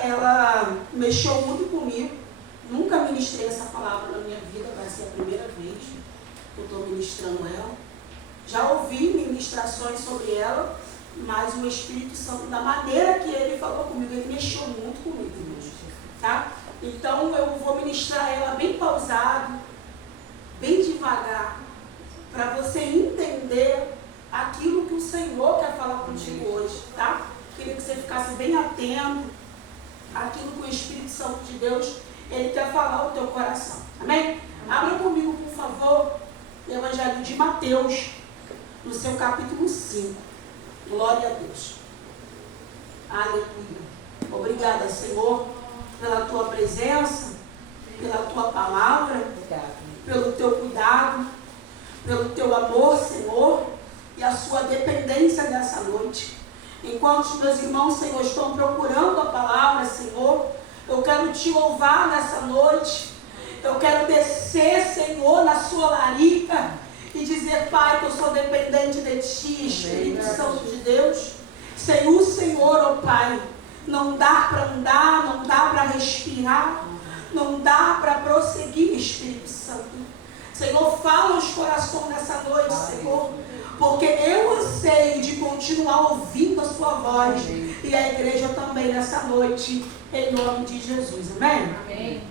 Ela mexeu muito comigo. Nunca ministrei essa palavra na minha vida, vai ser a primeira vez que eu estou ministrando ela. Já ouvi ministrações sobre ela, mas o Espírito Santo, da maneira que ele falou comigo, ele mexeu muito comigo, tá? Então eu vou ministrar ela bem pausado, bem devagar, para você entender aquilo que o Senhor quer falar contigo hoje, tá? Queria que você ficasse bem atento àquilo que o Espírito Santo de Deus, ele quer falar ao teu coração. Amém? Abra comigo, por favor, o Evangelho de Mateus, no seu capítulo 5. Glória a Deus. Aleluia. Obrigada, Senhor, pela tua presença, pela tua palavra, pelo teu cuidado, pelo teu amor, Senhor, e a sua dependência nessa noite. Enquanto os meus irmãos, Senhor, estão procurando a palavra, Senhor, eu quero te louvar nessa noite. Eu quero descer, Senhor, na sua larica e dizer, Pai, que eu sou dependente de Ti, Espírito Santo de Deus. Sem o Senhor, ó Pai, não dá para andar, não dá para respirar, não dá para prosseguir, Espírito Santo. Senhor, fala os corações nessa noite, Senhor, porque eu anseio de continuar ouvindo a sua voz, e a igreja também nessa noite, em nome de Jesus. Amém? Amém.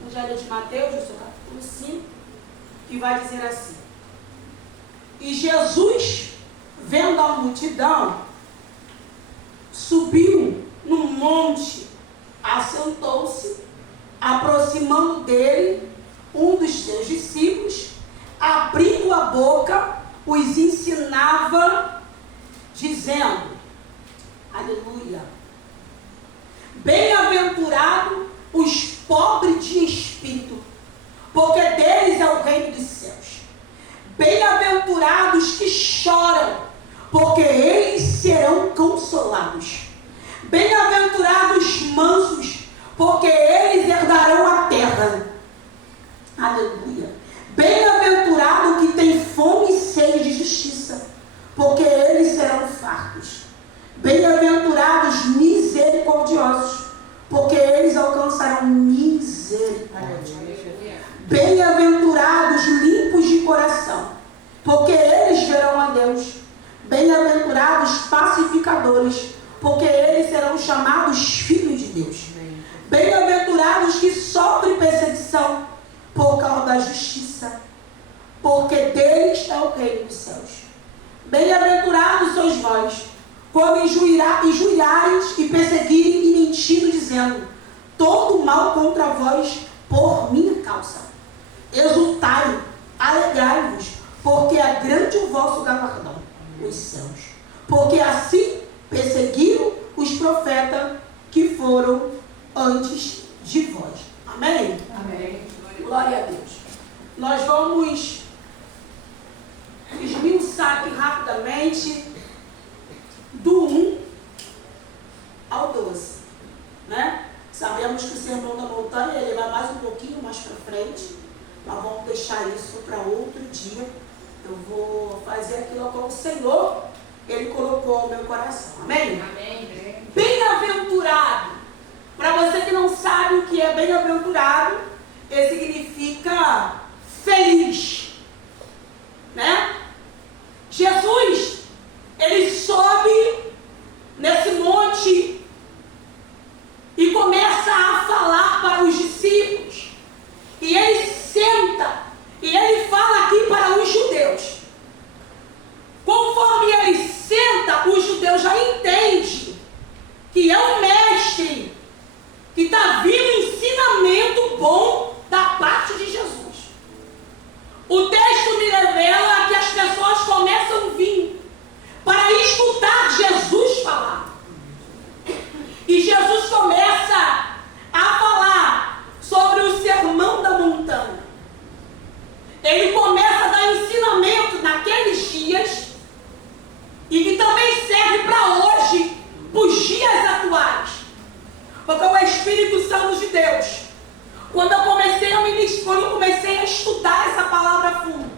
Evangelho de Mateus, no seu capítulo 5, que vai dizer assim: E Jesus, vendo a multidão, subiu num monte, assentou-se, aproximando dele um dos seus discípulos, abrindo a boca, os ensinava, dizendo, aleluia, bem-aventurado os pobres de espírito, porque deles é o reino dos céus. Bem-aventurados que choram, porque eles serão consolados. Bem-aventurados mansos, porque eles herdarão a terra. Aleluia. Bem-aventurado que tem fome e sede de justiça, porque eles serão fartos. Bem-aventurados misericordiosos, porque eles alcançarão misericórdia. Bem-aventurados limpos de coração, porque eles verão a Deus. Bem-aventurados pacificadores, porque eles serão chamados filhos de Deus. Bem-aventurados que sofrem perseguição por causa da justiça, porque deles é o reino dos céus. Bem-aventurados sois vós, quando injuriares e perseguirem e mentirem, dizendo todo mal contra vós por minha causa. Exultai, alegrai-vos, porque é grande o vosso galardão nos céus. Porque assim perseguiram os profetas que foram antes de vós. Amém? Amém. Glória a Deus. Nós vamos esmiuçar aqui rapidamente do 1 ao 12, né? Sabemos que o Sermão da Montanha ele vai mais um pouquinho mais para frente, mas vamos deixar isso para outro dia. Eu vou fazer aquilo como o Senhor ele colocou ao meu coração. Amém? Amém. Bem-aventurado. Para você que não sabe o que é bem-aventurado, ele significa feliz, né? Jesus, ele sobe nesse monte e começa a falar para os discípulos, e ele senta e ele fala aqui para os judeus. Conforme ele senta, os judeus já entendem que é um mestre que está vindo ensinamento bom da parte de Jesus. O texto me revela que as pessoas começam a vir para escutar Jesus falar. E Jesus começa a falar sobre o sermão da montanha. Ele começa a dar ensinamento naqueles dias e que também serve para hoje, para os dias atuais. Porque o Espírito Santo de Deus, quando eu comecei a estudar essa palavra a fundo,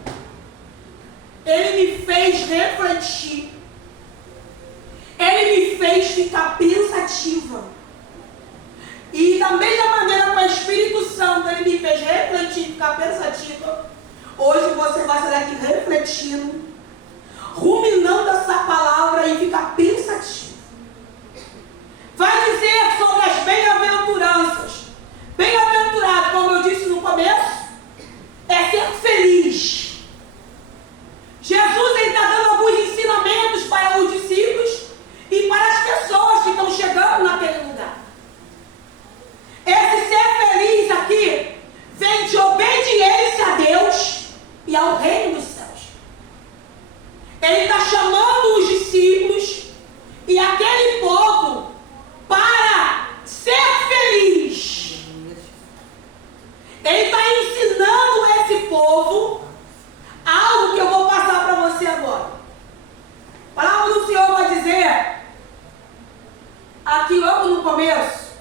ele me fez refletir, ele me fez ficar pensativa da mesma maneira com o Espírito Santo ele me fez refletir, ficar pensativa, hoje você vai sair aqui refletindo, ruminando essa palavra e ficar pensativo. Vai dizer sobre as bem-aventuranças. Bem-aventurado, como eu disse no começo, é ser feliz. Jesus está dando alguns ensinamentos para os discípulos e para as pessoas que estão chegando naquele lugar. Esse ser feliz aqui vem de obediência a Deus e ao reino dos céus. Ele está chamando os discípulos e aquele povo para ser feliz. Ele está ensinando esse povo algo que eu vou passar para você agora. A palavra do Senhor vai dizer, aqui logo no começo,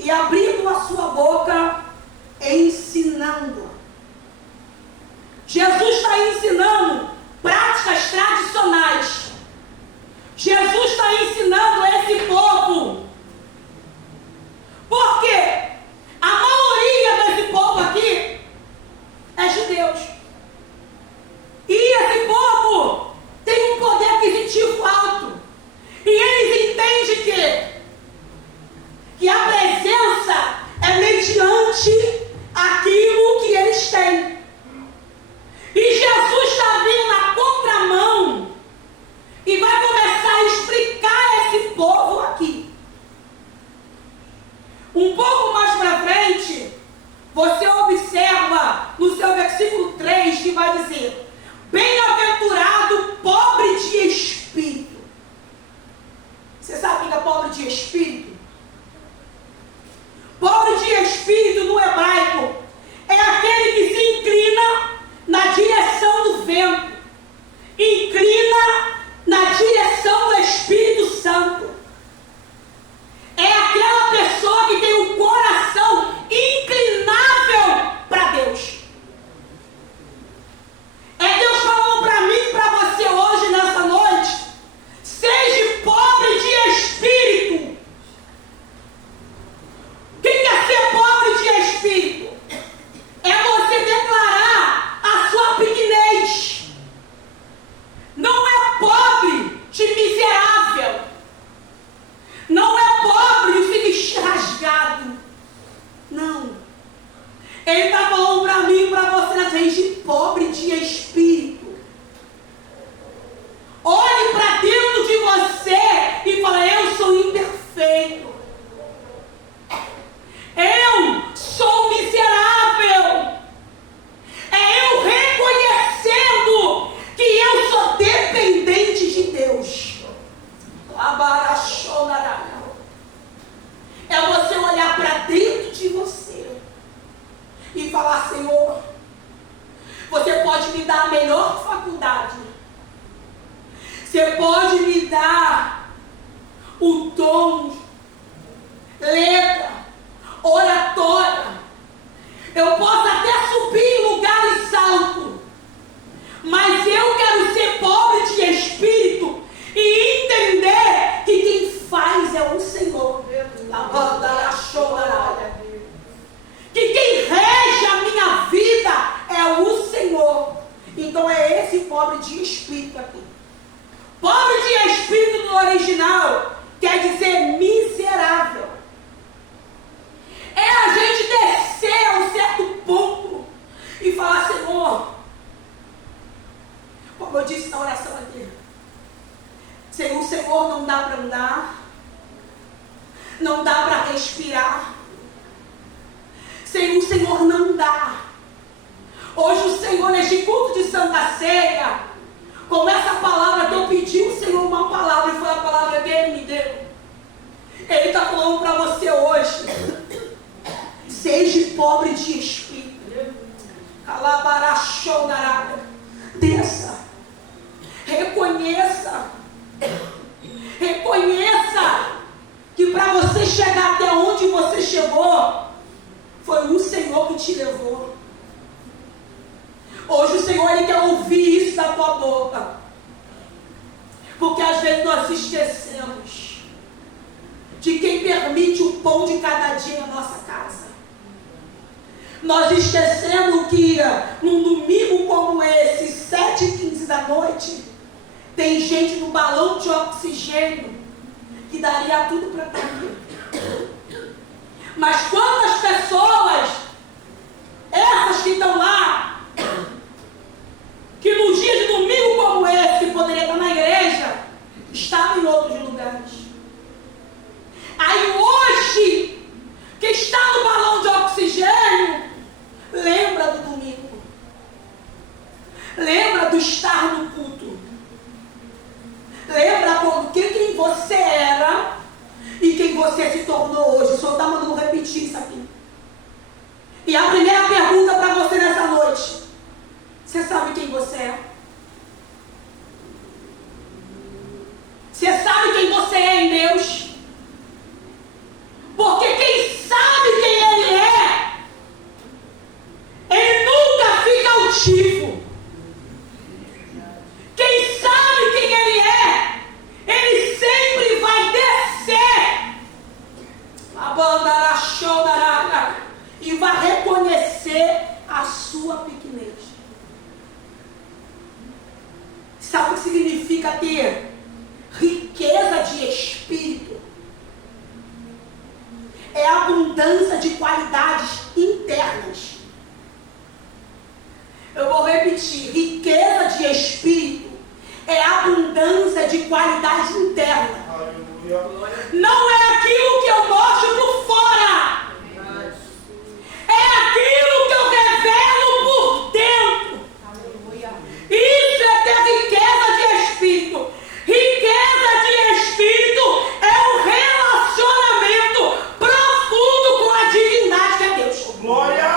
e abrindo a sua boca, ensinando. Jesus está ensinando práticas tradicionais. Jesus está ensinando esse povo. Por quê? A maioria desse povo aqui é judeus. E esse povo tem um poder aquisitivo alto. E eles entendem que a presença é mediante aquilo que eles têm. E Jesus está vindo na contramão e vai começar a explicar esse povo aqui. Um pouco mais para frente, você observa no seu versículo 3 que vai dizer: bem-aventurado pobre de espírito. Você sabe o que é pobre de espírito? Pobre de espírito no hebraico é aquele que se inclina na direção do vento, inclina na direção do Espírito Santo. É aquela pessoa que tem um coração inclinável para Deus. É Deus falando para mim e para você hoje, nessa noite: seja pobre de espírito. O que é ser pobre de espírito? É você declarar a sua pequenez. Não é pobre de miserável. Não é pobre de se vestir rasgado. Não. Ele está falando para mim e para você: seja pobre de espírito. Olhe para dentro de você e fale: eu sou imperfeito. Eu sou miserável. É eu reconhecendo que eu sou dependente de Deus. É você olhar para dentro de você e falar: Senhor, você pode me dar a melhor faculdade. Você pode me dar o dom, letra, oratória. Eu posso até subir em lugares altos, mas eu quero ser pobre de espírito e entender que quem faz é o Senhor. Que quem rege a minha vida é o Senhor. Então é esse pobre de espírito aqui. Pobre de espírito no original quer dizer miserável. É a gente descer a um certo ponto e falar: Senhor, como eu disse na oração aqui, sem o Senhor não dá para andar, não dá para respirar. Sem o Senhor não dá. Hoje o Senhor, neste culto de Santa Ceia, com essa palavra que eu pedi ao Senhor uma palavra, e foi a palavra que Ele me deu. Ele está falando para você hoje: seja pobre de espírito. Desça. Reconheça que para você chegar até onde você chegou, foi o Senhor que te levou. Hoje o Senhor, Ele quer ouvir isso da tua boca. Porque às vezes nós esquecemos de quem perdoa permite o pão de cada dia na nossa casa. Nós esquecendo que num domingo como esse, 7h15 da noite, tem gente no balão de oxigênio que daria tudo para estar aqui. Mas quantas pessoas, essas que estão lá, que num dia de domingo como esse, que poderia estar na igreja, estavam em outros lugares. Aí hoje, que está no balão de oxigênio, lembra do domingo. Lembra do estar no culto. Lembra quem você era e quem você se tornou hoje. O Senhor está mandando repetir isso aqui. E a primeira pergunta para você nessa noite: você sabe quem você é? Você sabe quem você é em Deus? Porque quem sabe quem Ele é, Ele nunca fica altivo. Quem sabe quem Ele é, Ele sempre vai descer a banda e vai reconhecer a sua pequenez. Sabe o que significa ter riqueza de espírito? É abundância de qualidades internas. Eu vou repetir: riqueza de espírito é abundância de qualidade interna. Não é aquilo que eu mostro por fora, é aquilo que eu revelo por dentro. Isso é ter riqueza de espírito. Riqueza de espírito é um relacionamento profundo com a divindade que é Deus. Glória!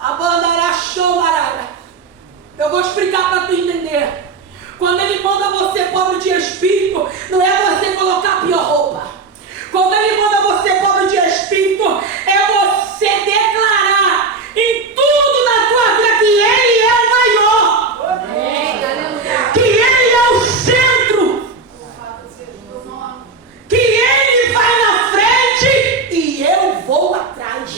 A banda era show, baralha. Eu vou explicar para tu entender. Quando Ele manda você pobre de espírito, não é você colocar a pior roupa. Quando Ele manda você pobre de espírito, é você declarar em tudo na tua vida que Ele é o maior. Que Ele é o centro. Que Ele vai na frente e eu vou atrás.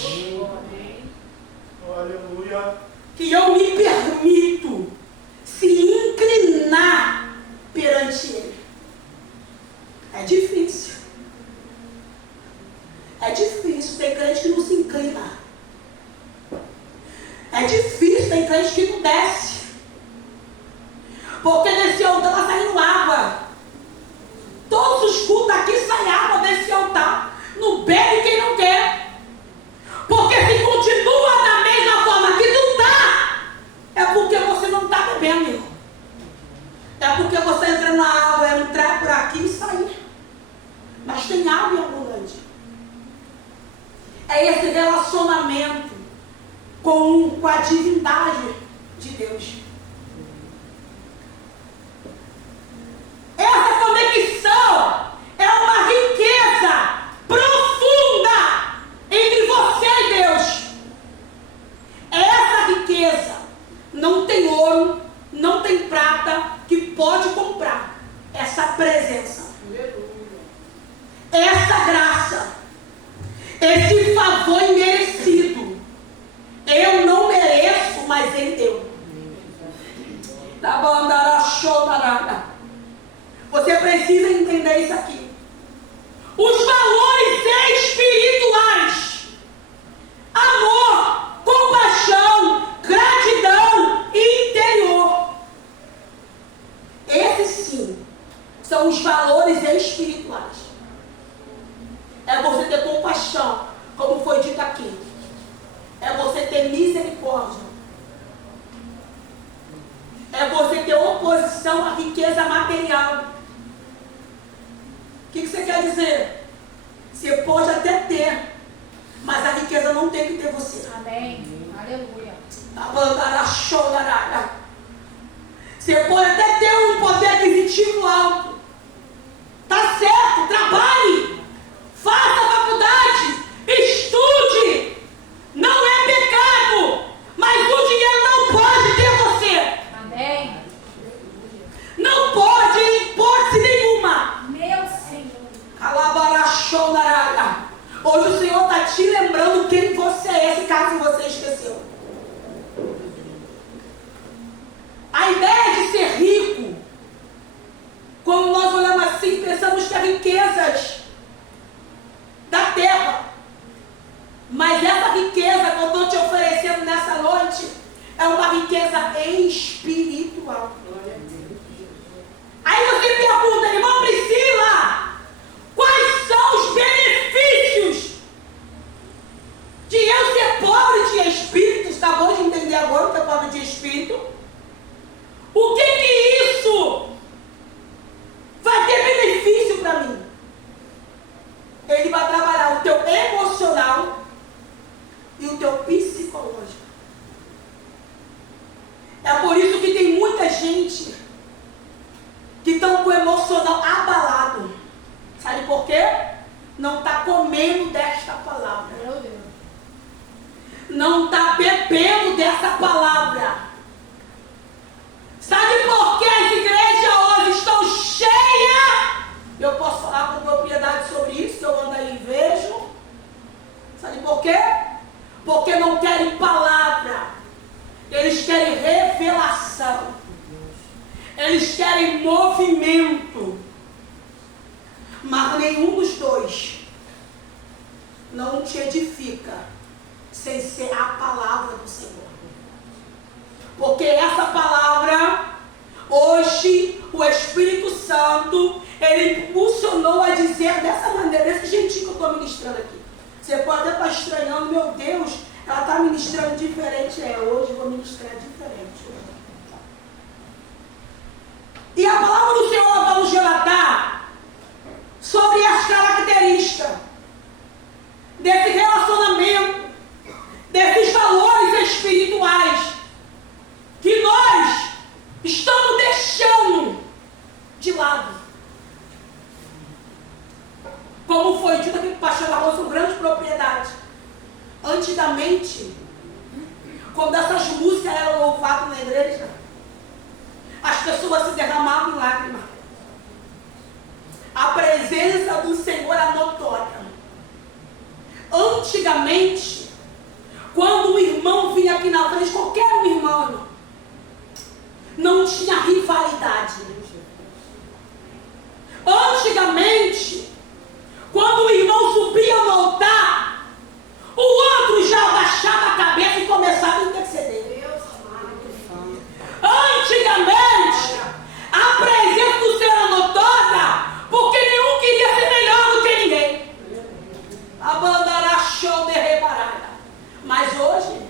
Aleluia! Que eu me permito se inclinar perante Ele. É difícil. É difícil. Tem crente que não se inclina. É difícil. Tem crente que não desce. Porque desse altar está saindo água. Todos os cultos aqui sai água desse altar. Não bebe quem não quer. Porque se continua da mesma forma que tu está, é porque você não está bebendo, irmão. É porque você entra na água, é entrar por aqui e sair. Mas tem água em abundante. É esse relacionamento com a divindade de Deus. Essa conexão é uma riqueza profunda entre você e Deus. Essa riqueza não tem ouro, não tem prata que pode comprar essa presença. Essa graça, esse favor imerecido. Eu não mereço, mas Ele deu. Você precisa entender isso aqui. Os valores espirituais: amor, compaixão, gratidão e interior. Esses sim são os valores espirituais. É você ter compaixão, como foi dito aqui. É você ter misericórdia. É você ter oposição à riqueza material. O que você quer dizer? Você pode até ter, mas a riqueza não tem que ter você. Amém. Aleluia. Você pode até ter um poder aquisitivo alto. Tá certo, trabalhe, faça faculdade, estude. Não é pecado, mas o dinheiro não pode ter você. Amém. Não pode, em hipótese nenhuma. Meu Senhor. Alabara Hoje o Senhor está te lembrando quem você é, se caso você esqueceu. A ideia de ser rico, quando nós olhamos assim, pensamos que é riquezas da terra. Mas essa riqueza que eu estou te oferecendo nessa noite é uma riqueza espiritual. Aí você pergunta, irmã Priscila, quais são os benefícios de eu ser pobre de espírito? Está bom de entender agora o que é pobre de espírito? O que isso vai ter benefício para mim? Ele vai trabalhar o teu emocional e o teu psicológico. É por isso que tem muita gente que estão com o emocional abalado. Sabe por quê? Não está comendo desta palavra. Não está bebendo dessa palavra. Sabe por que as igrejas hoje estão cheias? Eu posso falar com propriedade sobre isso, que eu ando aí e vejo. Sabe por quê? Porque não querem palavra. Eles querem revelação. Eles querem movimento. Mas nenhum dos dois não te edifica sem ser a palavra do Senhor. Porque essa palavra, hoje, o Espírito Santo, ele impulsionou a dizer dessa maneira, desse jeitinho que eu estou ministrando aqui. Você pode até estar estranhando, meu Deus, ela está ministrando diferente. Hoje eu vou ministrar diferente. E a palavra do Senhor vai nos relatar sobre as características desse relacionamento, desses valores espirituais que nós estamos deixando de lado. Como foi dito aqui, o pastor Barroso, com grande propriedade. Antigamente, quando essas músicas eram louvadas na igreja, as pessoas se derramavam em lágrimas. A presença do Senhor é notória. Antigamente, quando um irmão vinha aqui na frente, qualquer um irmão, não tinha rivalidade. Antigamente, quando o irmão subia no altar, o outro já abaixava a cabeça e começava a interceder. Antigamente, a presença do Senhor era notória, porque nenhum queria ser melhor do que ninguém. Mas hoje,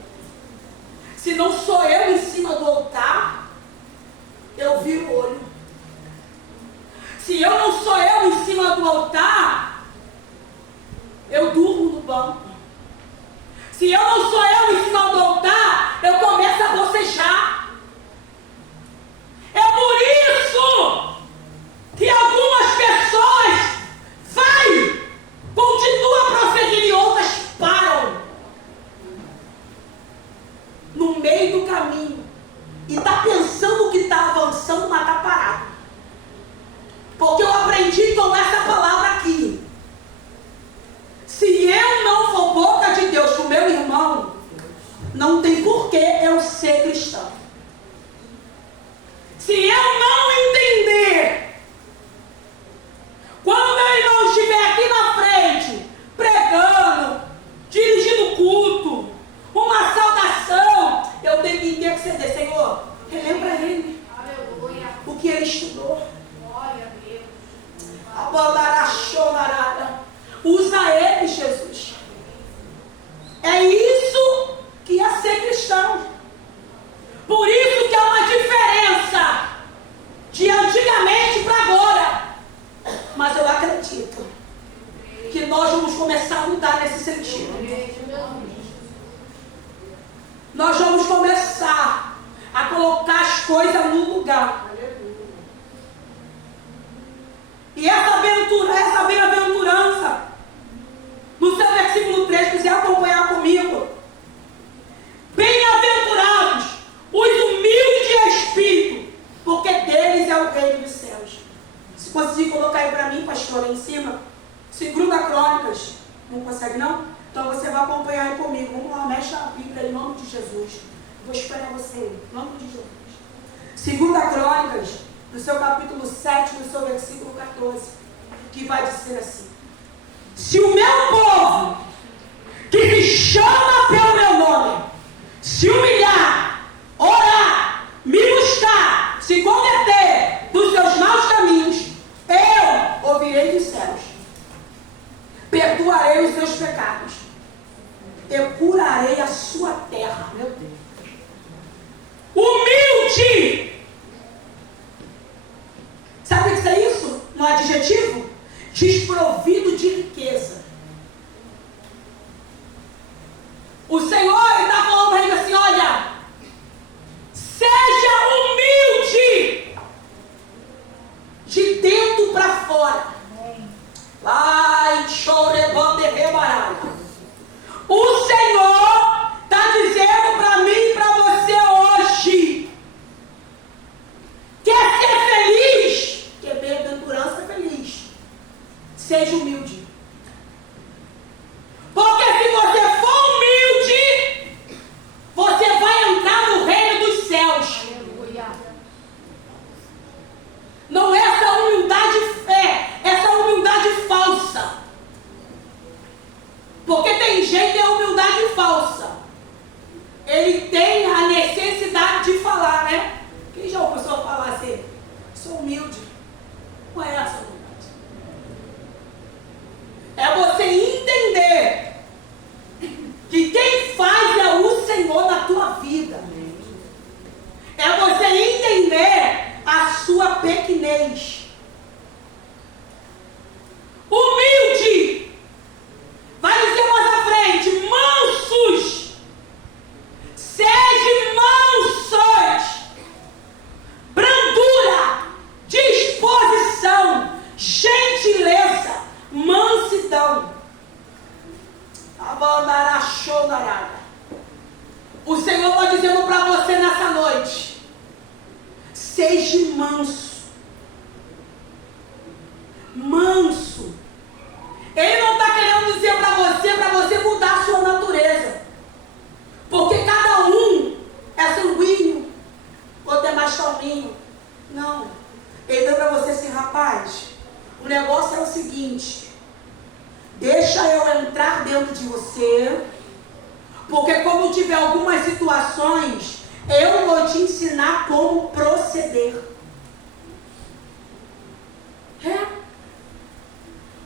se não sou eu em cima do altar, eu viro o olho. Se eu não sou eu em cima do altar, eu durmo no banco. Se eu não sou eu em cima do altar, eu começo a bocejar. É por isso que algumas pessoas continuam a prosseguir e outras param no meio do caminho e está pensando que está avançando, mas está parado. Porque eu aprendi com essa palavra aqui. Se eu não for boca de Deus com meu irmão, não tem porquê eu ser cristão. Se eu não entender, quando meu irmão estiver aqui na frente, pregando, dirigindo culto, uma saudação, eu tenho que interceder. Senhor, relembra ele. Aleluia. O que ele estudou. Glória a Deus. Usa ele, Jesus. É isso que é ser cristão. Por isso que há uma diferença de antigamente para agora. Mas eu acredito que nós vamos começar a mudar nesse sentido. Nós vamos começar a colocar as coisas no lugar. E essa bem-aventurança, no seu versículo 3, quiser acompanhar comigo. Bem-aventurados os humildes de espírito, porque deles é o reino dos céus. Se conseguir colocar aí para mim, pastor, aí em cima. Segunda Crônicas. Não consegue não? Então você vai acompanhar aí comigo. Vamos lá, mexe a Bíblia em nome de Jesus. Vou esperar você em nome de Jesus. Segunda Crônicas, no seu capítulo 7, no seu versículo 14, que vai dizer assim: se o meu povo, que se chama pelo meu nome, se humilhar, orar, me buscar, se converter dos seus maus caminhos, eu ouvirei dos céus, perdoarei os seus pecados, eu curarei a sua terra. Meu Deus. Humilde! Sabe o que é isso? No adjetivo? Desprovido de riqueza. O Senhor está falando para ele assim: olha, seja humilde de dentro para fora. Lá em Chorebande Rebaralha. O Senhor está dizendo para mim e para você hoje: quer ser feliz? Quer bem-aventurança feliz? Seja humilde. Porque se você for humilde, você vai entrar no reino dos céus. Não é essa humildade fé, essa humildade falsa. Porque tem gente que é humildade falsa. Ele tem a necessidade de falar, né? Quem já ouviu a pessoa falar assim? Sou humilde. Não é essa humildade. É você entender que quem faz é o Senhor na tua vida. É você entender a sua pequenez. Humilde. Vai dizer mais à frente: mansos. Sejam mansos. Brandura, disposição, gentileza, mansidão. O Senhor está dizendo para você nessa noite: seja manso. Manso. Ele não está querendo dizer para você mudar a sua natureza. Porque cada um é sanguíneo, outro é mais calminho. Não. Ele deu para você assim: rapaz, o negócio é o seguinte: deixa eu entrar dentro de você, porque como tiver algumas situações, eu vou te ensinar como proceder.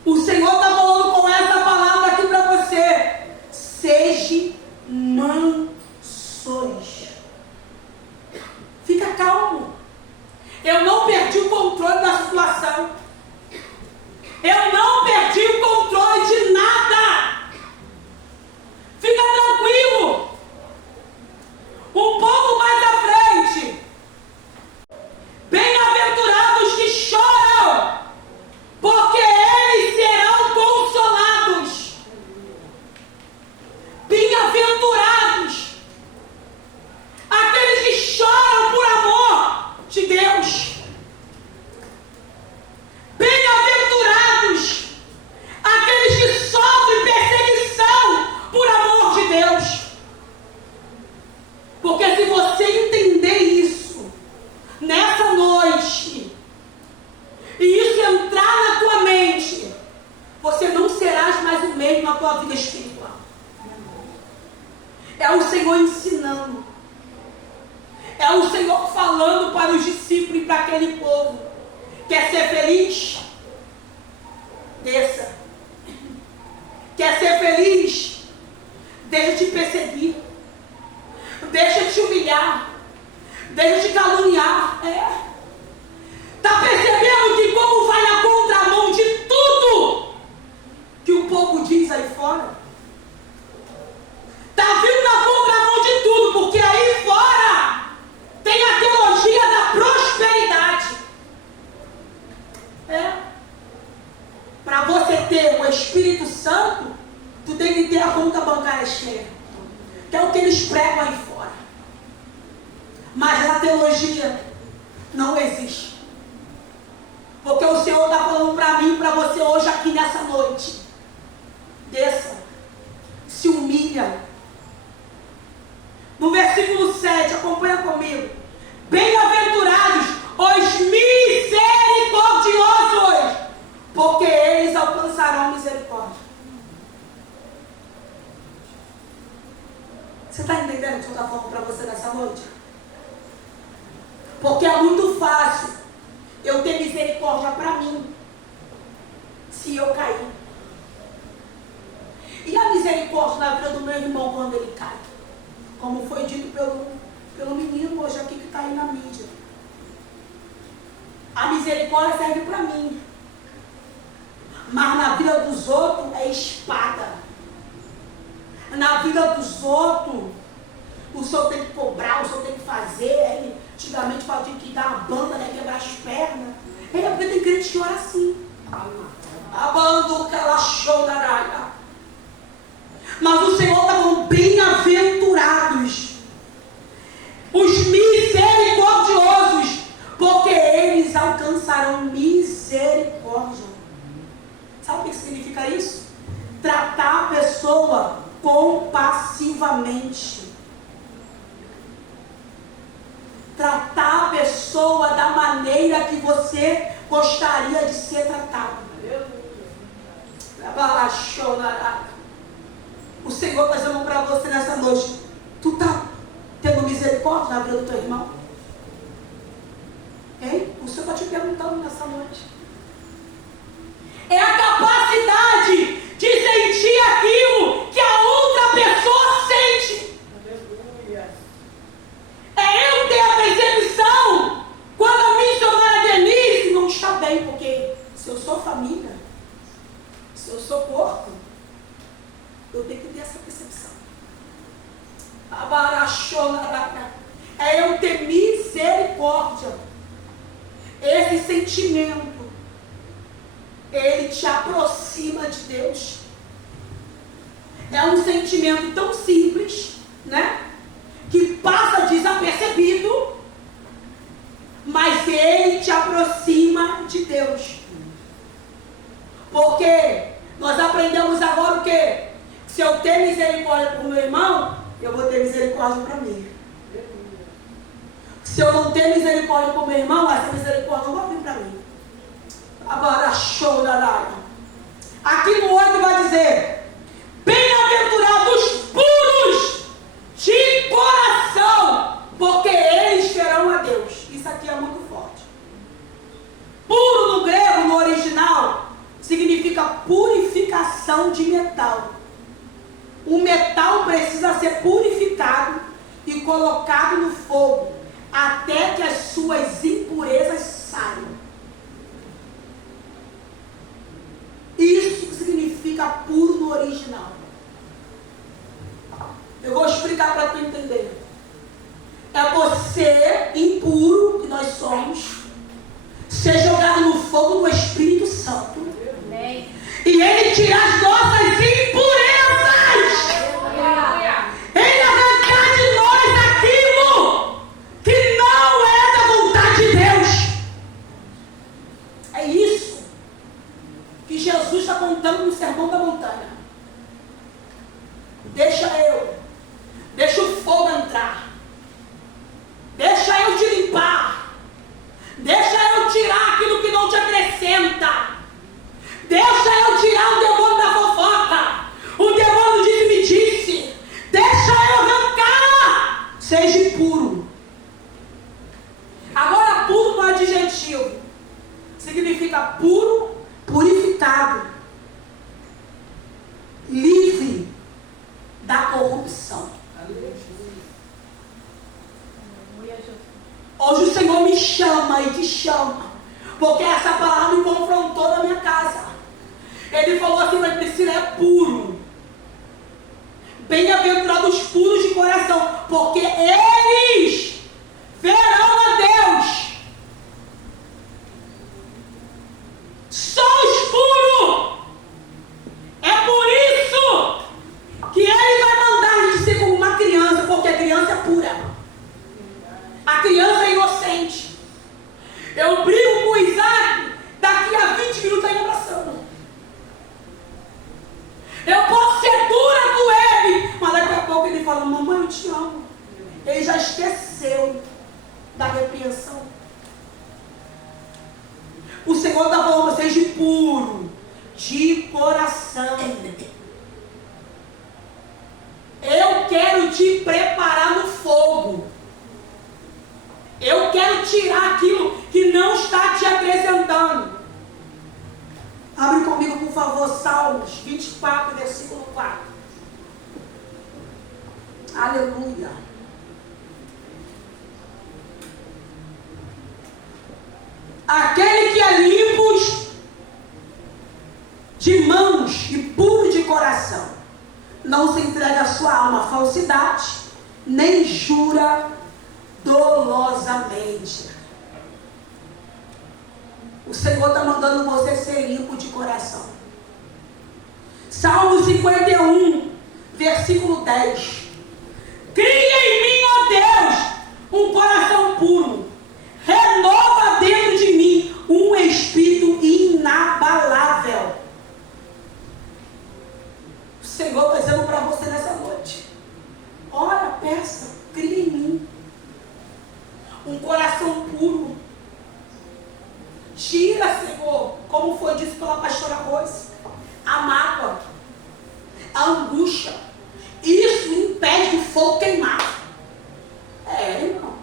O Senhor está falando com essa palavra aqui para você: seja mansos. Fica calmo. Eu não perdi o controle da situação. Eu não perdi o controle de nada. Fica tranquilo. Um pouco mais à frente. Bem-aventurados que choram, porque eles serão consolados. Bem-aventurados aqueles que choram por amor de Deus. Bem-aventurados aqueles que sofrem perseguição por amor de Deus. Porque se você entender isso nessa noite, e isso entrar na tua mente, você não serás mais o mesmo na tua vida espiritual. É o Senhor ensinando. É o Senhor falando para os discípulos e para aquele povo: quer ser feliz? Desça. Quer ser feliz? Deixa te perseguir. Deixa te humilhar. Deixa te caluniar. Está percebendo que como vai na contramão de tudo que o povo diz aí fora? Está vindo na contramão de tudo, porque aí fora tem a teologia da prosperidade. Para você ter o Espírito Santo, tu tem que ter a conta bancária cheia. Que é o que eles pregam aí fora. Mas na teologia não existe. Porque o Senhor está falando para mim e para você hoje aqui nessa noite. Desça. Se humilha. No versículo 7, acompanha comigo. Bem-aventurados os misericordiosos, porque eles alcançarão misericórdia. Você está entendendo o que eu estou falando para você nessa noite? Porque é muito fácil eu ter misericórdia para mim, se eu cair. E a misericórdia na vida do meu irmão quando ele cai? Como foi dito pelo menino hoje aqui que está aí na mídia. A misericórdia serve para mim. Mas na vida dos outros é espada. Na vida dos outros, o senhor tem que cobrar, o senhor tem que fazer. Antigamente tinha que dar uma banda, né, quebrar as pernas. Porque tem crente que ora assim. A banda que ela show da raia. Mas o Senhor está falando, bem-aventurados os misericordiosos, porque eles alcançarão misericórdia. Sabe o que significa isso? Tratar a pessoa compassivamente. Tratar a pessoa da maneira que você gostaria de ser tratado. O Senhor está dizendo para você nessa noite: tu está tendo misericórdia na vida do teu irmão? Hein? O Senhor está te perguntando nessa noite. É a capacidade de sentir aquilo que a outra pessoa sente. É eu ter a percepção quando a missionária Denise não está bem, porque se eu sou família, se eu sou corpo, eu tenho que ter essa percepção. É eu ter misericórdia. Esse sentimento, ele te aproxima de Deus. É um sentimento tão simples, né? Que passa desapercebido, mas ele te aproxima de Deus. Porque nós aprendemos agora o quê? Se eu ter misericórdia por meu irmão, eu vou ter misericórdia para mim. Se eu não ter misericórdia por meu irmão, essa misericórdia não vai vir para mim. Agora, show da raia. Aqui no 8 vai dizer: bem-aventurados puros de coração, porque eles terão a Deus. Isso aqui é muito forte. Puro no grego, no original, significa purificação de metal. O metal precisa ser purificado e colocado no fogo até que as suas impurezas saiam. Isso significa puro no original. Eu vou explicar para tu entender. É você, impuro, que nós somos, ser jogado no fogo do Espírito Santo. Amém. E ele tirar as nossas impurezas. Ele arrancar de nós aquilo que não é da vontade de Deus. É isso que Jesus está contando no Sermão da Montanha. Deixa o fogo entrar. Deixa eu te limpar. Deixa eu tirar aquilo que não te acrescenta. Deixa eu tirar o demônio da fofoca, o demônio disse-me-disse. Deixa eu arrancar. Seja puro. Agora, puro no adjetivo significa puro, purificado, livre da corrupção. Hoje o Senhor me chama e te chama, porque essa palavra me confrontou na minha casa. Ele falou assim: mas Priscila, é puro. Bem-aventurados puros de coração, porque eles verão a Deus. Só os puros. É por isso que ele vai mandar a gente ser como uma criança, porque a criança é pura. A criança é inocente. Eu brigo com o Isaac Eu posso ser dura com ele, mas daqui a pouco ele fala, mamãe, eu te amo. Ele já esqueceu da repreensão. O Senhor está falando vocês de puro, de coração. Eu quero te preparar no fogo. Eu quero tirar aquilo que não está te acrescentando. Abre comigo, por favor, Salmos 24, versículo 4. Aleluia. Aquele que é limpo de mãos e puro de coração, não se entrega a sua alma à falsidade, nem jura dolosamente. O Senhor está mandando você ser limpo de coração. Salmo 51, versículo 10. Cria em mim, ó Deus, um coração puro. Renova dentro de mim um espírito inabalável. O Senhor está dizendo para você nessa noite. Ora, peça, cria em mim um coração puro. Tira, Senhor, como foi dito pela pastora Rose, a mágoa, a angústia. Isso impede o fogo queimar. Irmão.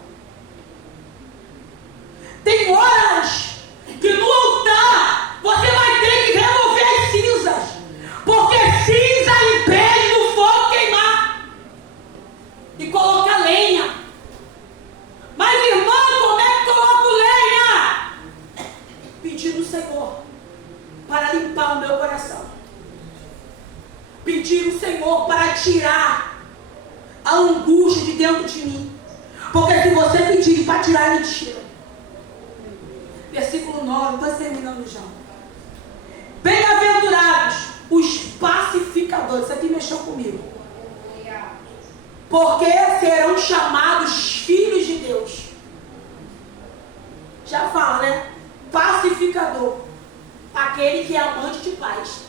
Tem horas que no altar você vai ter que remover as cinzas, porque cinza impede o fogo queimar e coloca lenha. Mas, irmão, como é que coloco lenha? Pedindo ao Senhor para limpar o meu coração. Pedir ao Senhor para tirar a angústia de dentro de mim. Porque se você pedir para tirar, Ele tira. Versículo 9, estou terminando já. Bem-aventurados os pacificadores. Isso aqui mexeu comigo. Porque serão chamados filhos de Deus. Já fala, né? Pacificador. Aquele que é amante de paz.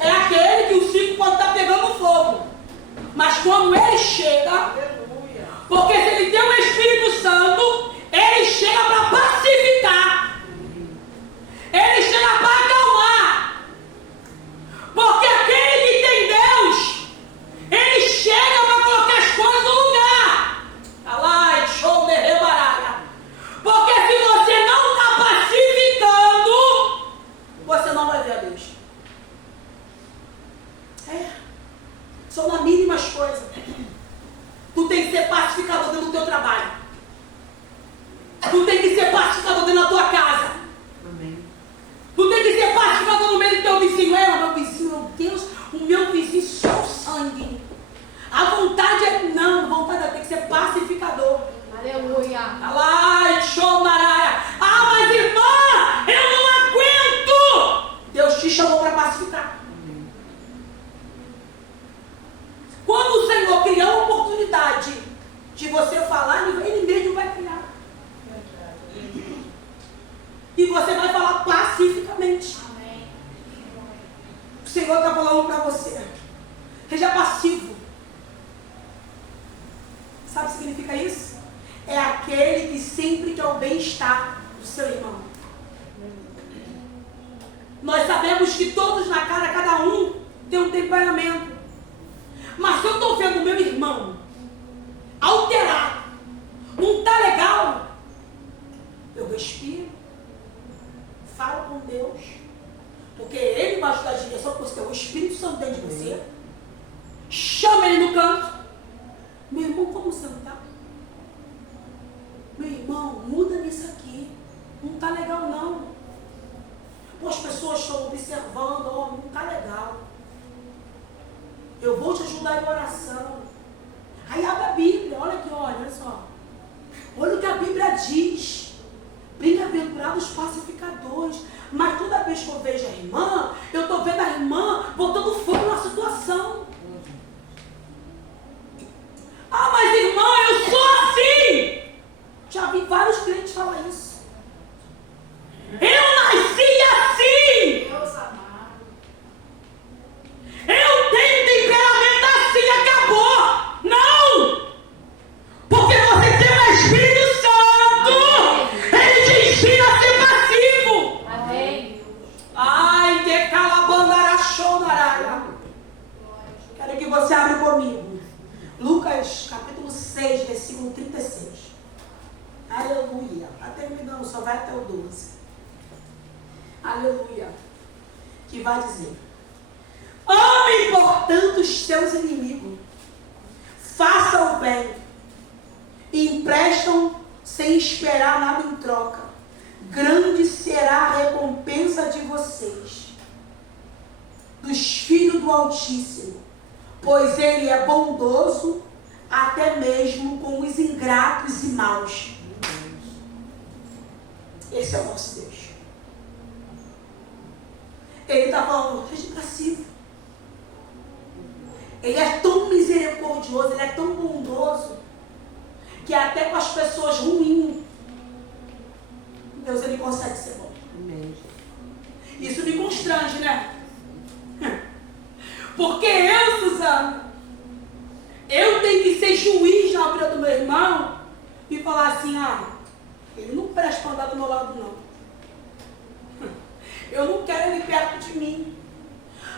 É aquele que o circo pode estar pegando fogo. Mas quando ele chega, porque se ele tem o Espírito Santo, ele chega para pacificar. Ele chega para acalmar. Porque aquele que tem Deus, ele chega para colocar as coisas no lugar. Alai, show de rebaralha. Porque se você não está pacificando, você não vai ver a Deus. São nas mínimas coisas. Tu tem que ser pacificador dentro do teu trabalho. Tu tem que ser pacificador dentro da tua casa. Amém. Tu tem que ser pacificador no meio do teu vizinho. Meu vizinho, meu Deus, o meu vizinho só o sangue. A vontade é, não, a vontade é ter que ser pacificador. Aleluia. Alai, show, maraia. Ah, mas irmã, eu não aguento. Deus te chamou para pacificar. Quando o Senhor criar a oportunidade de você falar, Ele mesmo vai criar. E você vai falar pacificamente. Amém. O Senhor está falando para você. Seja passivo. Sabe o que significa isso? É aquele que sempre quer o bem-estar do seu irmão. Nós sabemos que todos na cara, cada um tem um temperamento. Mas se eu estou vendo o meu irmão alterado, não está legal, eu respiro, falo com Deus, porque Ele vai ajudar a direção, porque você tem o Espírito Santo dentro de você. Chama Ele no canto. Meu irmão, como você não está? Meu irmão, muda nisso aqui. Não está legal não. Pô, as pessoas estão observando, não está legal. Eu vou te ajudar em oração. Aí abre a Bíblia, olha aqui, olha só. Olha o que a Bíblia diz. Bem-aventurados os pacificadores. Mas toda vez que eu vejo a irmã, eu estou vendo a irmã botando fogo na situação. Ah, mas irmã, eu sou assim. Já vi vários crentes falar isso. Eu nasci assim. Deus amado. versículo 36. Aleluia. Está terminando, só vai até o 12. Aleluia. Que vai dizer: amem, portanto, os seus inimigos. Façam o bem. E emprestam sem esperar nada em troca. Grande será a recompensa de vocês, dos filhos do Altíssimo, pois Ele é bondoso até mesmo com os ingratos e maus. Esse é o nosso Deus. Ele está falando, seja passivo. Ele é tão misericordioso, Ele é tão bondoso, que até com as pessoas ruins, Deus, Ele consegue ser bom. Isso me constrange, né? Porque eu, Suzana, eu tenho que ser juiz na vida do meu irmão e falar assim, ele não presta para andar do meu lado, não. Eu não quero ele perto de mim.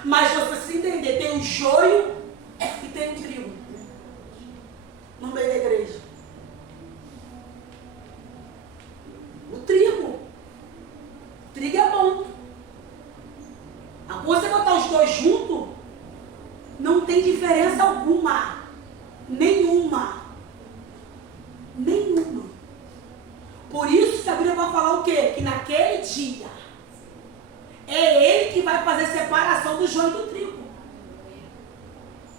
Mas você se entender, tem o joio e tem o trigo no meio da igreja. O trigo é bom. Agora você botar os dois juntos, não tem diferença alguma. Nenhuma. Por isso que a Bíblia vai falar o quê? Que naquele dia é Ele que vai fazer separação do joio e do trigo.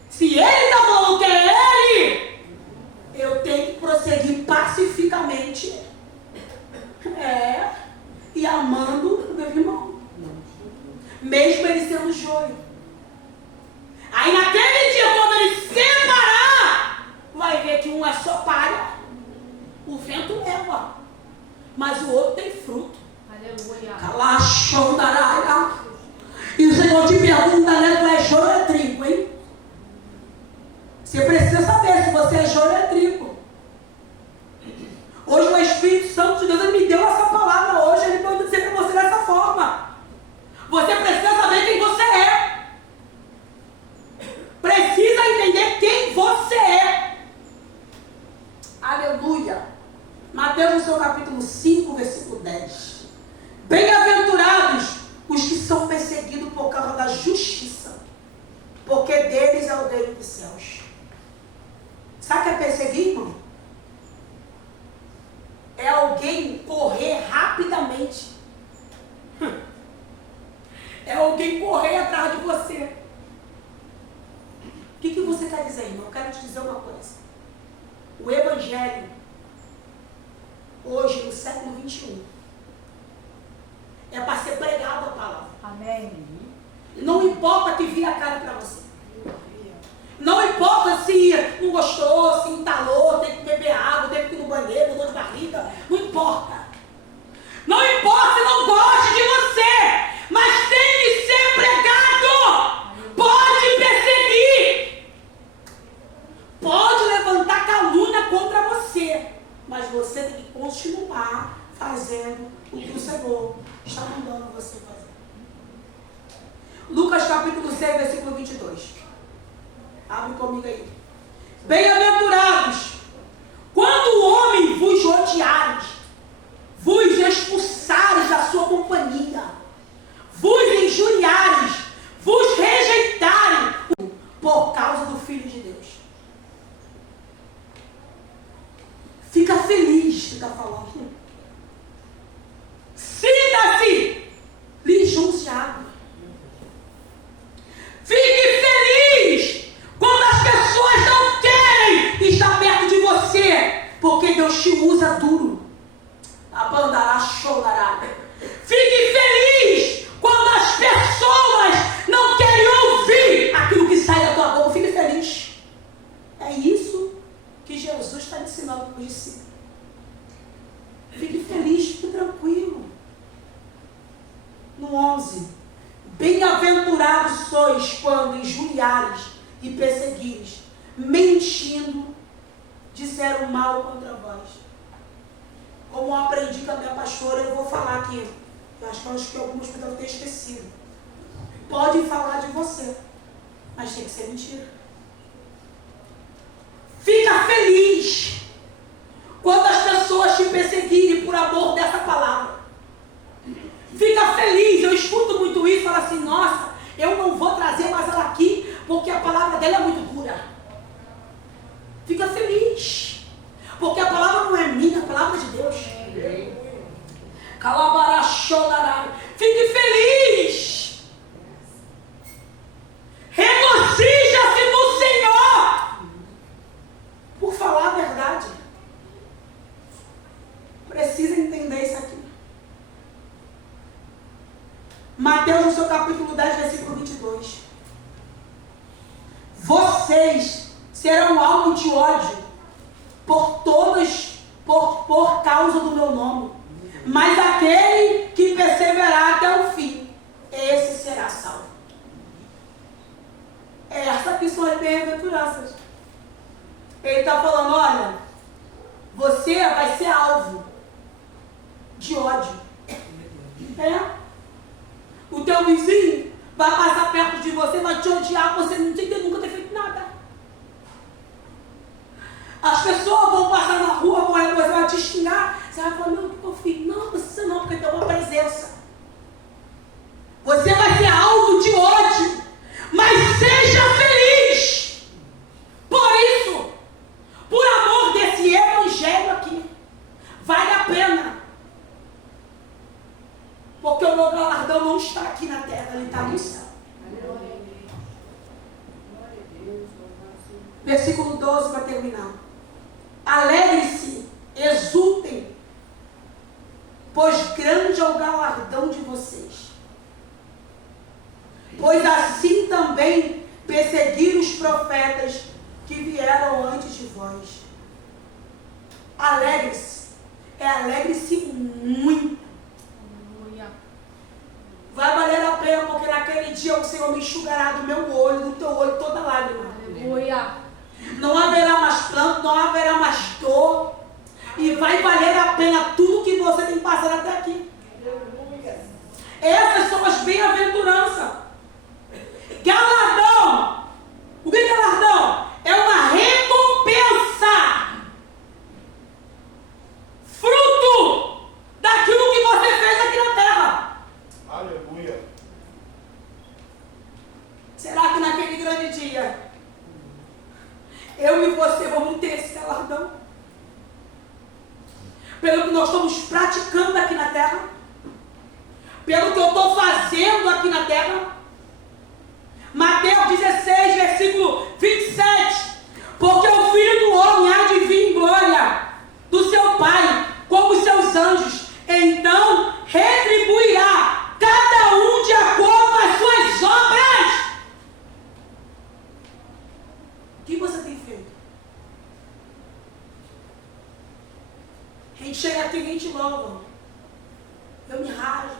Se Ele está falando que é Ele, eu tenho que prosseguir pacificamente e amando o meu irmão, mesmo ele sendo joio. Aí naquele dia, quando ele separar, vai ver que um é só palha, o vento leva, mas o outro tem fruto. Aleluia. Calachondaraya. E o Senhor te pergunta, né? Tu é joio ou é trigo, hein? Você precisa saber se você é joio ou é trigo. Hoje o Espírito Santo de Deus, ele me deu essa palavra hoje, ele pode dizer para você dessa forma. Você precisa saber quem você é. Precisa entender quem você é. Aleluia. Mateus, no seu capítulo 5, versículo 10. Bem-aventurados os que são perseguidos por causa da justiça, porque deles é o reino dos céus. Sabe o que é perseguir, irmão? É alguém correr rapidamente. É alguém correr atrás de você. O que você quer dizer, irmão? Eu quero te dizer uma coisa. O Evangelho, hoje, no século 21, é para ser pregado a palavra. Amém. Não importa que vire a cara para você. Não importa se não gostou, se entalou, tem que beber água, tem que ir no banheiro, dor de barriga. Não importa. Não importa se não gosta de você, mas tem que ser pregado. Pode perseguir. Pode levantar calúnia contra você, mas você tem que continuar fazendo o que o Senhor está mandando você fazer. Lucas capítulo 6, versículo 22. Abre comigo aí. Bem-aventurados, quando o homem vos odiares, vos expulsares da sua companhia, vos injuriares, vos rejeitarem por causa do Filho de Deus. Fica feliz, fica falando. Sinta-se lisonjeado. Fique feliz quando as pessoas não querem estar perto de você, porque Deus te usa duro. Abandará, chorará. Fique feliz quando as pessoas não querem ouvir aquilo que sai da tua boca. Fique feliz. É isso que Jesus está ensinando para os discípulos. Fique feliz, fique tranquilo. No 11. Bem-aventurados sois quando injuriares e perseguires, mentindo, disseram mal contra vós. Como eu aprendi com a minha pastora, eu vou falar aqui. Eu acho que algumas pessoas devem ter esquecido. Pode falar de você, mas tem que ser mentira. Fica feliz quando as pessoas te perseguirem por amor dessa palavra. Fica feliz. Eu escuto muito isso, falo assim, nossa, eu não vou trazer mais ela aqui, porque a palavra dela é muito dura. Fica feliz, porque a palavra não é minha, a palavra é de Deus. Fique feliz. Regozija-se no Senhor. Por falar a verdade. Precisa entender isso aqui. Mateus, no seu capítulo 10, versículo 22. Vocês serão alvo de ódio por causa do meu nome. Mas aquele que perseverar até o fim, esse será salvo. Essa que são as bem-aventuranças. Ele está falando, olha, você vai ser alvo de ódio. O teu vizinho vai passar perto de você, vai te odiar, você não tem nunca ter feito nada. As pessoas vão passar na rua, você vai te xingar, você vai falar, meu filho, não precisa não, porque tem uma presença. Você vai ser alvo de ódio, mas seja feliz. Por isso, por amor desse evangelho aqui, vale a pena. Porque o meu galardão não está aqui na terra, ele está no céu. Versículo 12 para terminar. Alegrem-se, exultem, pois grande é o galardão de vocês. Pois assim também perseguiram os profetas que vieram antes de vós. Alegre-se, alegre-se muito. Vai valer a pena, porque naquele dia o Senhor me enxugará do meu olho, do teu olho, toda lágrima. Aleluia. Não haverá mais pranto, não haverá mais dor. E vai valer a pena tudo que você tem passado até aqui. Essas são as bem-aventuranças. Galardão. O que é galardão? É uma recompensa. Fruto daquilo que você fez aqui na terra. Aleluia. Será que naquele grande dia eu e você vamos ter esse galardão? Pelo que nós estamos praticando aqui na terra? Pelo que eu estou fazendo aqui na terra? Mateus 16, versículo 27. Porque o Filho do Homem há de vir em glória do seu Pai, como os seus anjos. Então retribuirá cada um de acordo com as suas obras. O que você tem feito? A gente chega aqui e a gente louva. Eu me rasgo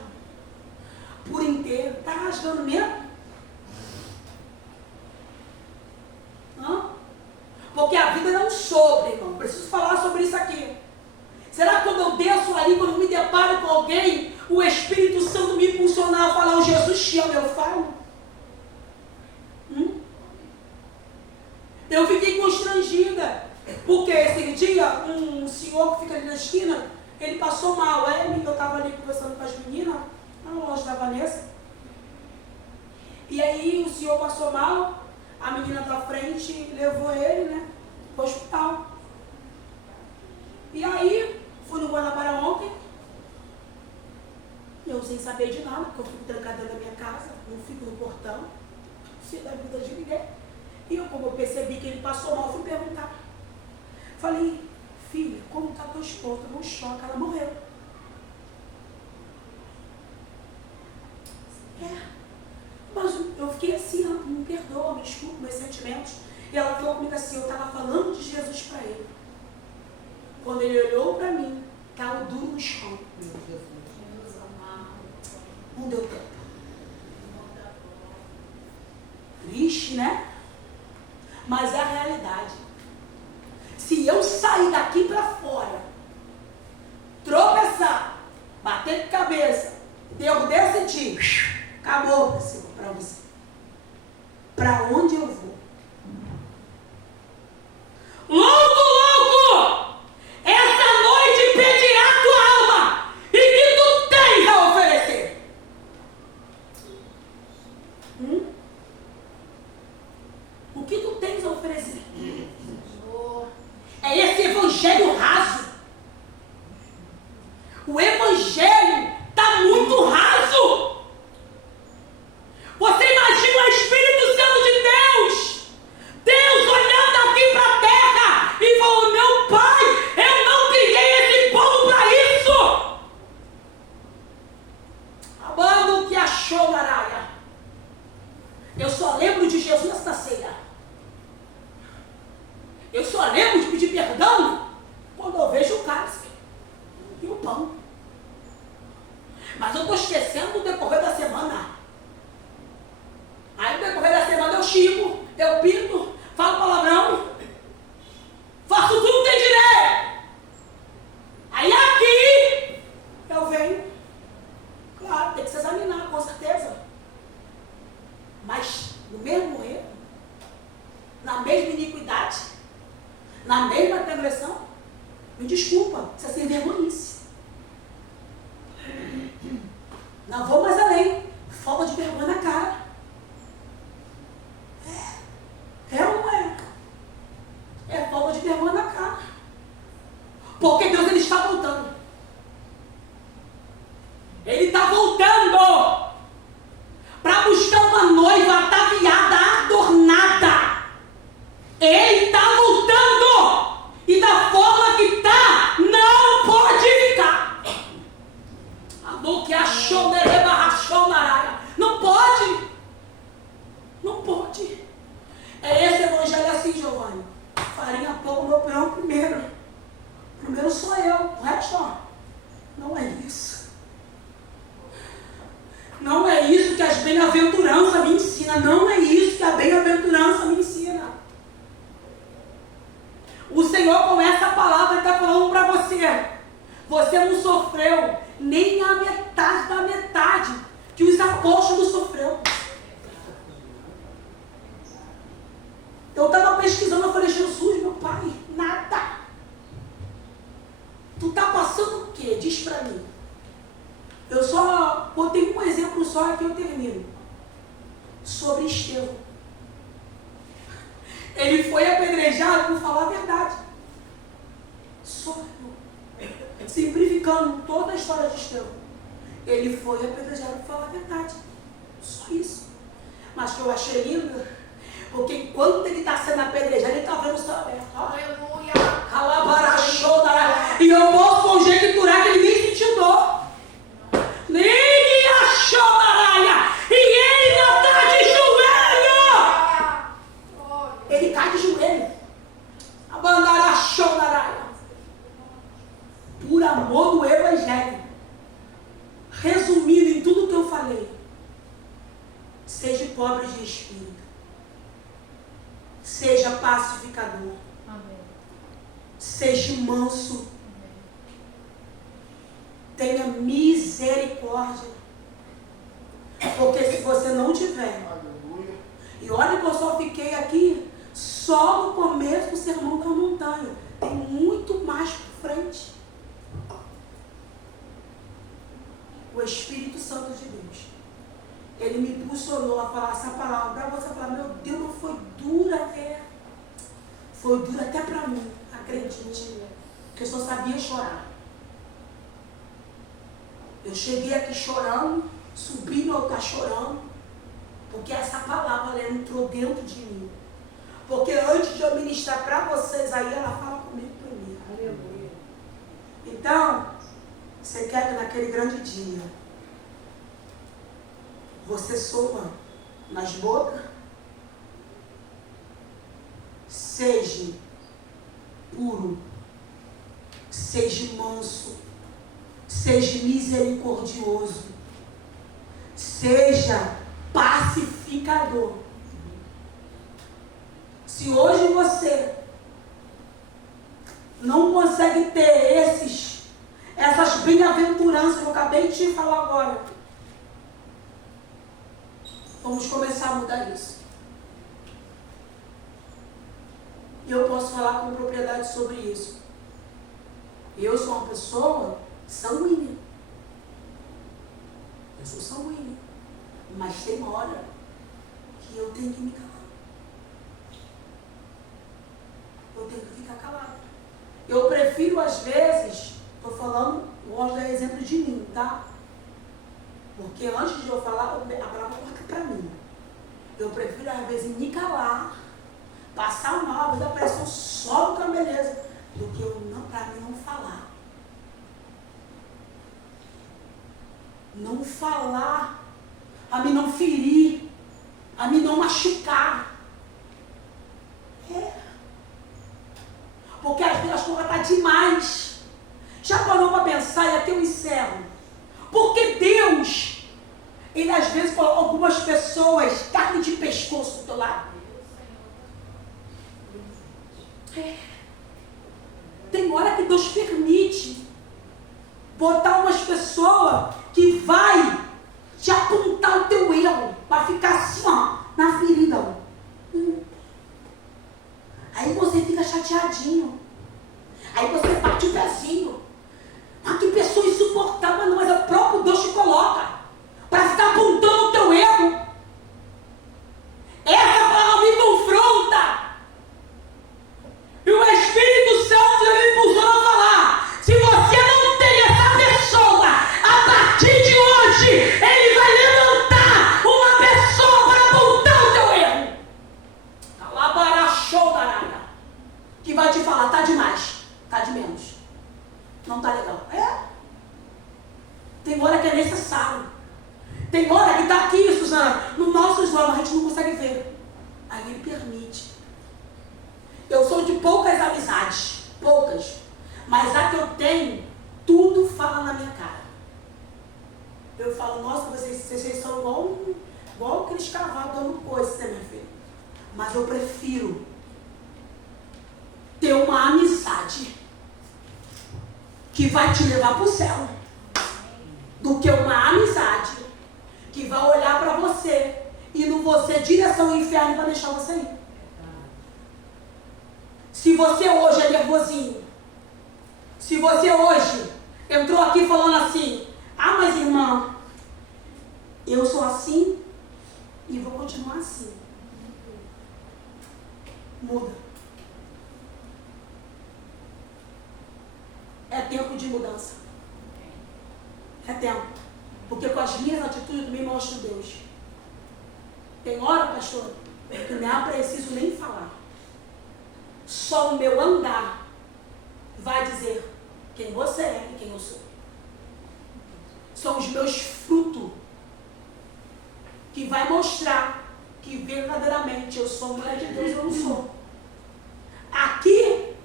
por inteiro. Está rasgando mesmo? Porque a vida não sobre, irmão. Preciso falar sobre isso aqui. Será que quando eu desço ali, quando eu me deparo com alguém, o Espírito Santo me impulsionar a falar, o Jesus te ama, eu falo? Eu fiquei constrangida. Porque esse dia, um senhor que fica ali na esquina, ele passou mal. Eu estava ali conversando com as meninas, na loja da Vanessa. E aí o senhor passou mal. A menina da frente levou ele, né, para o hospital. E aí, fui no Guanabara ontem. Eu sem saber de nada, porque eu fico trancada dentro da minha casa, não fico no portão, não sei da vida de ninguém. E eu, como eu percebi que ele passou mal, fui perguntar. Falei, filha, como está tua esposa? Não choca, ela morreu. Mas eu fiquei assim, ela me perdoa, me desculpa, meus sentimentos. E ela falou comigo assim, eu estava falando de Jesus para ele. Quando ele olhou para mim, estava duro no chão. Não deu tempo. Triste, né? Mas é a realidade. Se eu sair daqui para fora, tropeçar, bater de cabeça, Deus decidir, acabou para você. Para onde eu vou? Louco! Essa O que tu tens a oferecer? É esse evangelho raso. O evangelho está muito raso. Você imagina o Espírito Santo de Deus. Deus olhando aqui para a terra e falou: meu Pai, eu não criei esse povo para isso. Amando que achou Maraia. Eu só lembro de Jesus nesta ceia. Eu só lembro de pedir perdão quando eu vejo o cálice e o pão. Mas eu estou esquecendo do decorrer da semana. Aí no decorrer da semana eu xingo, eu pinto, falo palavrão, faço tudo que tem direito. Aí aqui eu venho, claro, tem que se examinar, com certeza. Mas no mesmo erro, na mesma iniquidade, na mesma transgressão, me desculpa, isso é sem vergonhice. Não vou mais além, falta de vergonha na cara. É ou não é? É falta de vergonha na cara. Porque Deus, ele está voltando. Ele está voltando para buscar uma noiva ataviada, adornada. Ele está voltando. E da forma que está, não pode ficar. Amor que achou, não pode. Não pode. É esse evangelho assim, Giovanni. Farinha pouco, meu pão primeiro. Primeiro sou eu. O resto, ó. Não é isso. Não é isso que as bem-aventuranças me ensinam. Não é isso que a bem-aventurança me ensina. O Senhor, com essa palavra, está falando para você. Você não sofreu nem a metade da metade que os apóstolos sofreram. Eu estava pesquisando, eu falei: Jesus, meu Pai, nada. Tu está passando o quê? Diz para mim. Eu só botei um exemplo só que eu termino. Sobre Estevão. Ele foi apedrejado por falar a verdade. Só simplificando toda a história de Estevão. Ele foi apedrejado por falar a verdade. Só isso. Mas que eu achei lindo, porque enquanto ele está sendo apedrejado, ele está vendo o céu aberto. Aleluia. E eu posso conjecturar que ele nem sentiu dor. Nem achou Maraia. E ele não está de joelho. Ele cai de joelho. Abandará achou Maraia. Por amor do Evangelho. Resumindo em tudo que eu falei. Seja pobre de espírito. Seja pacificador. Amém. Seja manso. Tenha misericórdia. Porque se você não tiver, e olha que eu só fiquei aqui só no começo do Sermão da Montanha, tem muito mais por frente. O Espírito Santo de Deus, ele me impulsionou a falar essa palavra para você falar: meu Deus, não foi dura até. Foi dura até para mim, acredite. Porque eu só sabia chorar. Eu cheguei aqui chorando, subi no altar chorando, porque essa palavra ela entrou dentro de mim. Porque antes de eu ministrar para vocês aí, ela fala comigo primeiro. Aleluia. Então, você quer que naquele grande dia você soma nas bocas? Seja puro, seja manso, seja misericordioso, seja pacificador. Se hoje você não consegue ter essas bem-aventuranças que eu acabei de te falar agora, vamos começar a mudar isso. E eu posso falar com propriedade sobre isso. Eu sou uma pessoa sanguínea. Eu sou sanguínea. Mas tem hora que eu tenho que me calar. Eu tenho que ficar calado. Eu prefiro, às vezes, estou falando, gosto de dar exemplo de mim, tá? Porque antes de eu falar, a palavra corta para mim. Eu prefiro, às vezes, me calar, passar mal, a pressão sobe com a beleza, do que eu não, para mim não falar. Não falar, a mim não ferir, a mim não machucar. Porque às vezes as coisas estão demais. Já parou para pensar, e aqui eu encerro. Porque Deus, Ele às vezes coloca algumas pessoas, carne de pescoço do teu lado. Tem hora que Deus permite botar umas pessoas que vai te apontar o teu erro, para ficar assim, ó, na ferida. Ó. Aí você fica chateadinho. Aí você bate o pezinho. Mas que pessoa insuportável, mas é o próprio Deus te coloca para ficar apontando o teu erro. Essa palavra me confronta. E o Espírito Santo me impulsou a falar. Se você não tem essa pessoa, a partir de hoje, Ele vai levantar uma pessoa para apontar o teu erro. Que vai te falar, tá demais, tá de menos. Não tá legal. Tem hora que é necessário. Tem hora que tá aqui, Suzana, no nossos olhos, a gente não consegue ver. Aí Ele permite. Eu sou de poucas amizades, poucas. Mas a que eu tenho, tudo fala na minha cara. Eu falo, nossa, vocês são igual aqueles cavalos dando coisa, né, minha filha? Mas eu prefiro ter uma amizade que vai te levar para o céu, do que uma amizade que vai olhar para você e não você direção ao inferno para deixar você ir. Se você hoje é nervosinho, se você hoje entrou aqui falando assim, mas irmã, eu sou assim e vou continuar assim. Muda. É tempo de mudança. É tempo. Porque com as minhas atitudes eu me mostro Deus. Tem hora, pastor, que não é preciso nem falar. Só o meu andar vai dizer quem você é e quem eu sou. São os meus frutos que vai mostrar que verdadeiramente eu sou mulher de Deus ou não sou. Aqui,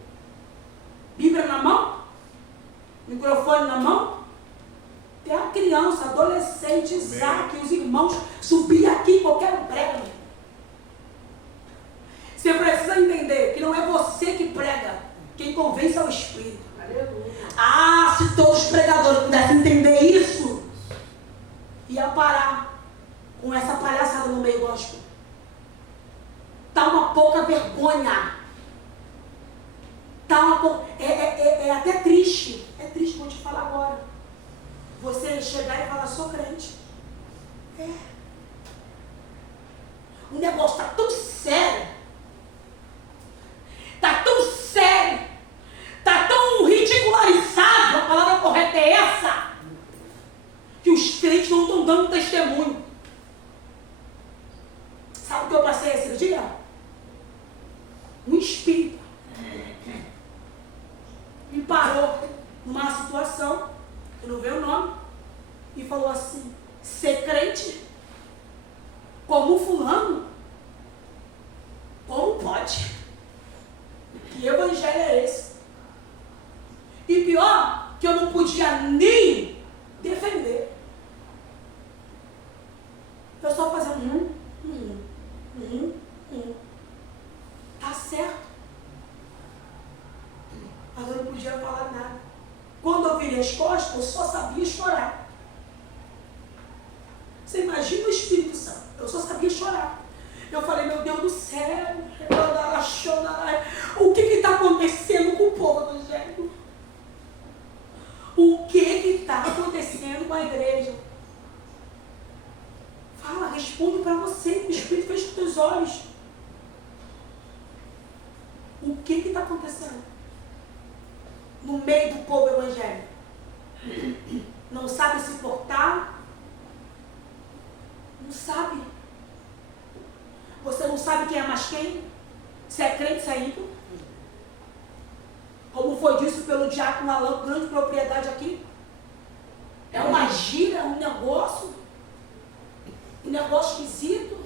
Bíblia na mão, microfone na mão, tem a criança, adolescente, Isaac, os irmãos, subir aqui, qualquer um prega. Você precisa entender que não é você que prega, quem convence é o Espírito. Aleluia. Se todos os pregadores pudessem entender isso, ia parar com essa palhaçada no meio gospel. Tá uma pouca vergonha. É até triste. É triste, vou te falar agora. Você chegar e falar, sou crente. O negócio está tão sério. Está tão sério. Está tão ridicularizado. A palavra correta é essa. Que os crentes não estão dando testemunho. Sabe o que eu passei esse dia? Um espírito me parou numa situação, eu não veio o nome, e falou assim, ser crente como fulano? Como pode? Que evangelho é esse? E pior, que eu não podia nem defender. Eu só fazia tá certo. Mas eu não podia falar nada. Quando eu virei as costas, eu só sabia chorar. Você imagina o Espírito Santo. Eu só sabia chorar. Eu falei, meu Deus do céu, o que está acontecendo com o povo do Evangelho? O que está acontecendo com a igreja? Fala, responde para você, o Espírito fez com os teus olhos. O que está acontecendo? No meio do povo evangélico. Não sabe se portar? Não sabe. Você não sabe quem é mais quem? Se é crente, se é ímpio? Como foi dito pelo diácono Alain, grande propriedade aqui. É uma gira, um negócio esquisito.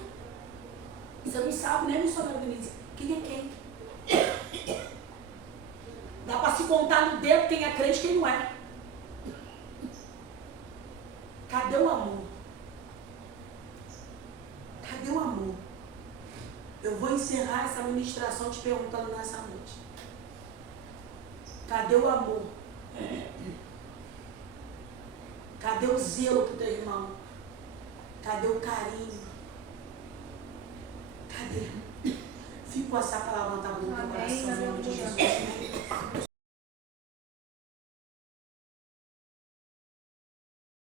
Você não sabe nem missionário Denise. Quem é quem? Dá para se contar no dedo quem é crente e quem não é. Cadê o amor? Cadê o amor? Eu vou encerrar essa ministração te perguntando nessa noite. Cadê o amor? Cadê o zelo pro teu irmão? Cadê o carinho? Cadê? Fica com essa palavra na tua boca, coração, em nome de Jesus.